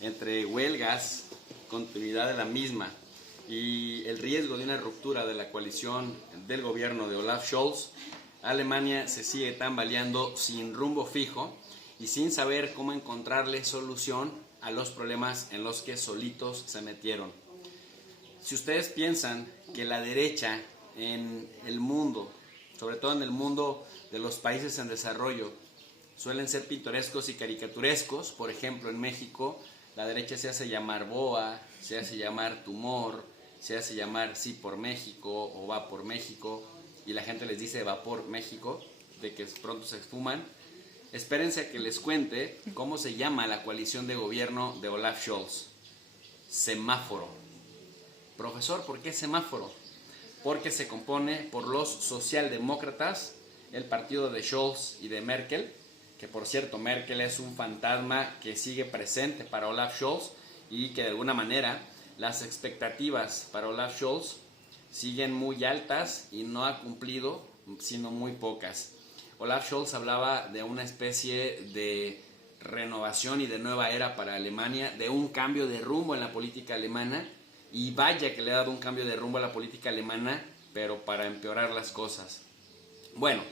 entre huelgas, continuidad de la misma y el riesgo de una ruptura de la coalición del gobierno de Olaf Scholz, Alemania se sigue tambaleando sin rumbo fijo y sin saber cómo encontrarle solución a los problemas en los que solitos se metieron. Si ustedes piensan que la derecha en el mundo, sobre todo en el mundo de los países en desarrollo, suelen ser pintorescos y caricaturescos, por ejemplo en México la derecha se hace llamar BOA, se hace llamar Tumor, se hace llamar Sí por México o Va por México y la gente les dice Va por México, de que pronto se esfuman. Espérense a que les cuente cómo se llama la coalición de gobierno de Olaf Scholz. Semáforo. Profesor, ¿por qué semáforo? Porque se compone por los socialdemócratas, el partido de Scholz y de Merkel, que por cierto Merkel es un fantasma que sigue presente para Olaf Scholz y que de alguna manera las expectativas para Olaf Scholz siguen muy altas y no ha cumplido, sino muy pocas. Olaf Scholz hablaba de una especie de renovación y de nueva era para Alemania, de un cambio de rumbo en la política alemana, y vaya que le ha dado un cambio de rumbo a la política alemana, pero para empeorar las cosas. Bueno,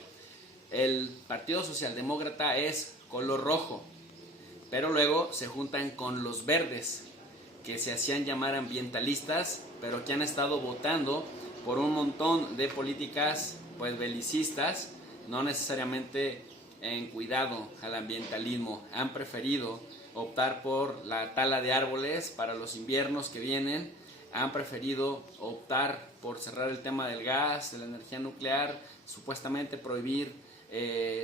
el Partido Socialdemócrata es color rojo, pero luego se juntan con los verdes, que se hacían llamar ambientalistas, pero que han estado votando por un montón de políticas pues belicistas, no necesariamente en cuidado al ambientalismo. Han preferido optar por la tala de árboles para los inviernos que vienen, han preferido optar por cerrar el tema del gas, de la energía nuclear, supuestamente prohibir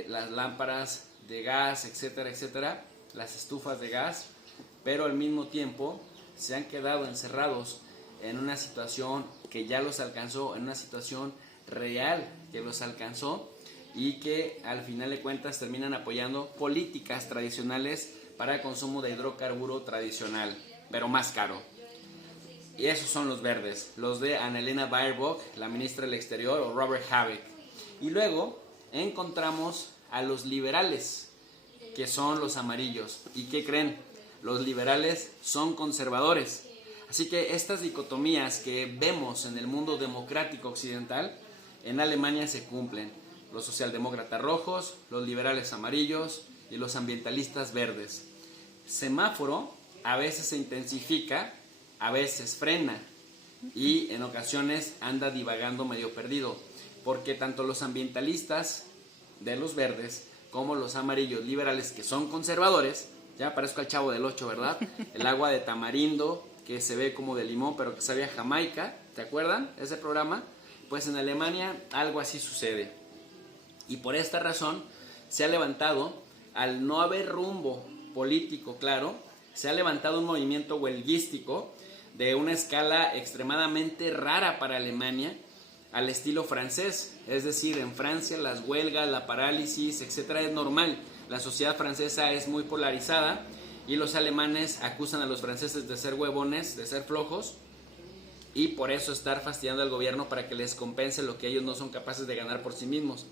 las lámparas de gas, etcétera, etcétera, las estufas de gas, pero al mismo tiempo se han quedado encerrados en una situación que ya los alcanzó, en una situación real que los alcanzó y que al final de cuentas terminan apoyando políticas tradicionales para el consumo de hidrocarburo tradicional, pero más caro. Y esos son los verdes, los de Annalena Baerbock, la ministra del Exterior, o Robert Habeck. Y luego encontramos a los liberales, que son los amarillos. ¿Y qué creen? Los liberales son conservadores. Así que estas dicotomías que vemos en el mundo democrático occidental, en Alemania se cumplen. Los socialdemócratas rojos, los liberales amarillos y los ambientalistas verdes. Semáforo a veces se intensifica, a veces frena y en ocasiones anda divagando medio perdido, porque tanto los ambientalistas de los verdes como los amarillos liberales, que son conservadores, ya parezco al Chavo del 8, ¿verdad? El agua de tamarindo que se ve como de limón pero que sabe a Jamaica, ¿te acuerdan ese programa? Pues en Alemania algo así sucede y por esta razón se ha levantado, al no haber rumbo político claro, se ha levantado un movimiento huelguístico de una escala extremadamente rara para Alemania, al estilo francés. Es decir, en Francia las huelgas, la parálisis, etcétera, es normal. La sociedad francesa es muy polarizada y los alemanes acusan a los franceses de ser huevones, de ser flojos y por eso estar fastidiando al gobierno para que les compense lo que ellos no son capaces de ganar por sí mismos.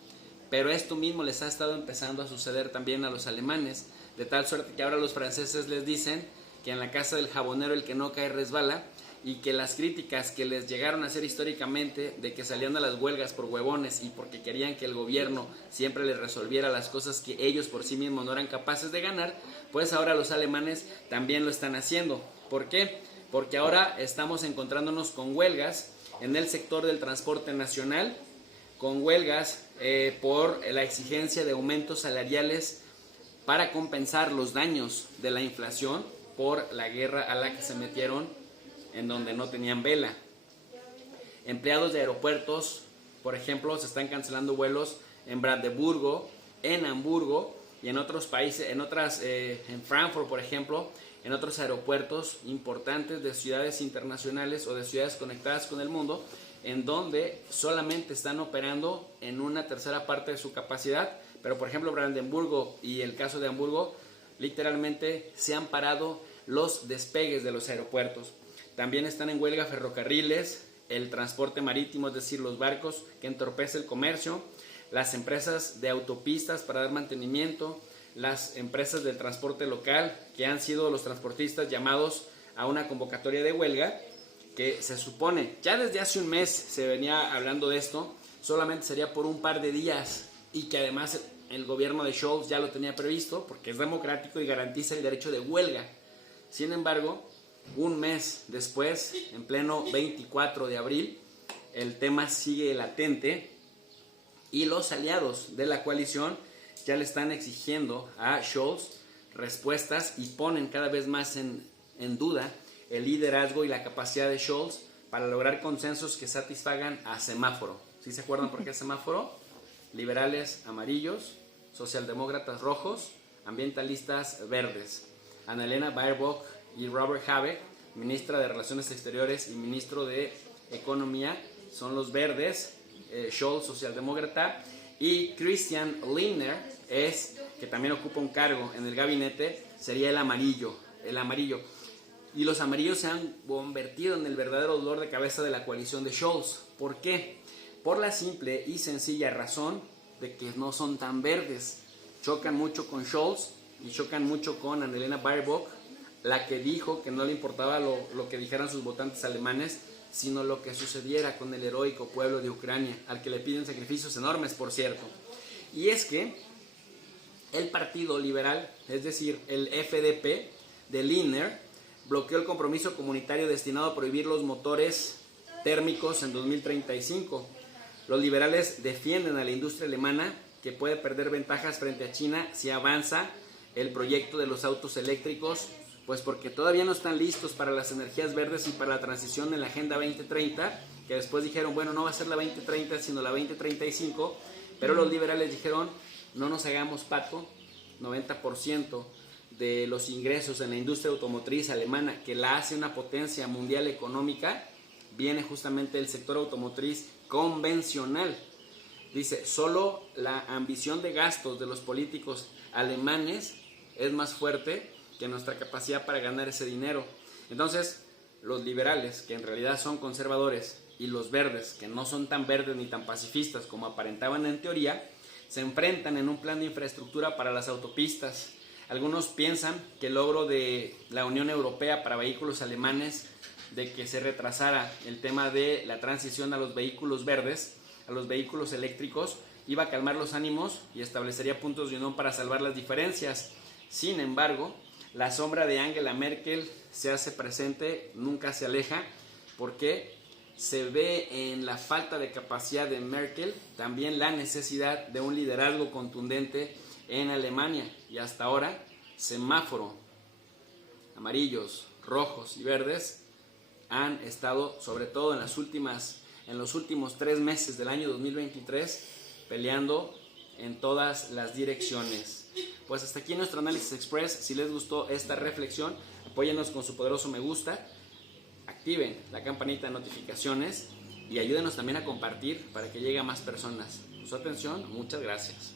Pero esto mismo les ha estado empezando a suceder también a los alemanes, de tal suerte que ahora los franceses les dicen que en la casa del jabonero el que no cae resbala, y que las críticas que les llegaron a hacer históricamente de que salían a las huelgas por huevones y porque querían que el gobierno siempre les resolviera las cosas que ellos por sí mismos no eran capaces de ganar, pues ahora los alemanes también lo están haciendo. ¿Por qué? Porque ahora estamos encontrándonos con huelgas en el sector del transporte nacional, con huelgas por la exigencia de aumentos salariales para compensar los daños de la inflación por la guerra a la que se metieron en donde no tenían vela. Empleados de aeropuertos, por ejemplo, se están cancelando vuelos en Brandeburgo, en Hamburgo y en otros países, en Frankfurt, por ejemplo, en otros aeropuertos importantes de ciudades internacionales o de ciudades conectadas con el mundo, en donde solamente están operando en una tercera parte de su capacidad, pero por ejemplo Brandeburgo y el caso de Hamburgo, literalmente se han parado los despegues de los aeropuertos. También están en huelga ferrocarriles, el transporte marítimo, es decir, los barcos que entorpece el comercio, las empresas de autopistas para dar mantenimiento, las empresas del transporte local, que han sido los transportistas llamados a una convocatoria de huelga, que se supone, ya desde hace un mes se venía hablando de esto, solamente sería por un par de días, y que además el gobierno de Scholz ya lo tenía previsto, porque es democrático y garantiza el derecho de huelga. Sin embargo, un mes después, en pleno 24 de abril, el tema sigue latente, y los aliados de la coalición ya le están exigiendo a Scholz respuestas y ponen cada vez más en duda el liderazgo y la capacidad de Scholz para lograr consensos que satisfagan a semáforo. ¿Sí se acuerdan por qué semáforo? Liberales amarillos, socialdemócratas rojos, ambientalistas verdes. Annalena Baerbock y Robert Habeck, ministra de Relaciones Exteriores y ministro de Economía, son los verdes. Scholz, socialdemócrata, y Christian Lindner, que también ocupa un cargo en el gabinete, sería el amarillo. Y los amarillos se han convertido en el verdadero dolor de cabeza de la coalición de Scholz. ¿Por qué? Por la simple y sencilla razón de que no son tan verdes. Chocan mucho con Scholz y chocan mucho con Annalena Baerbock, la que dijo que no le importaba lo que dijeran sus votantes alemanes, sino lo que sucediera con el heroico pueblo de Ucrania, al que le piden sacrificios enormes, por cierto. Y es que el Partido Liberal, es decir, el FDP de Lindner, bloqueó el compromiso comunitario destinado a prohibir los motores térmicos en 2035. Los liberales defienden a la industria alemana, que puede perder ventajas frente a China si avanza el proyecto de los autos eléctricos, pues porque todavía no están listos para las energías verdes y para la transición en la Agenda 2030, que después dijeron, bueno, no va a ser la 2030, sino la 2035, pero los liberales dijeron, no nos hagamos pato, 90% de los ingresos en la industria automotriz alemana, que la hace una potencia mundial económica, viene justamente del sector automotriz convencional. Dice, solo la ambición de gastos de los políticos alemanes es más fuerte que nuestra capacidad para ganar ese dinero. Entonces, los liberales, que en realidad son conservadores, y los verdes, que no son tan verdes ni tan pacifistas como aparentaban en teoría, se enfrentan en un plan de infraestructura para las autopistas. Algunos piensan que el logro de la Unión Europea para vehículos alemanes, de que se retrasara el tema de la transición a los vehículos verdes, a los vehículos eléctricos, iba a calmar los ánimos y establecería puntos de unión para salvar las diferencias. Sin embargo, la sombra de Angela Merkel se hace presente, nunca se aleja, porque se ve en la falta de capacidad de Merkel también la necesidad de un liderazgo contundente en Alemania. Y hasta ahora, semáforo, amarillos, rojos y verdes han estado, sobre todo en los últimos 3 meses del año 2023, peleando en todas las direcciones. Pues hasta aquí nuestro Análisis Express. Si les gustó esta reflexión, apóyennos con su poderoso me gusta, activen la campanita de notificaciones y ayúdenos también a compartir para que llegue a más personas. Por su atención, muchas gracias.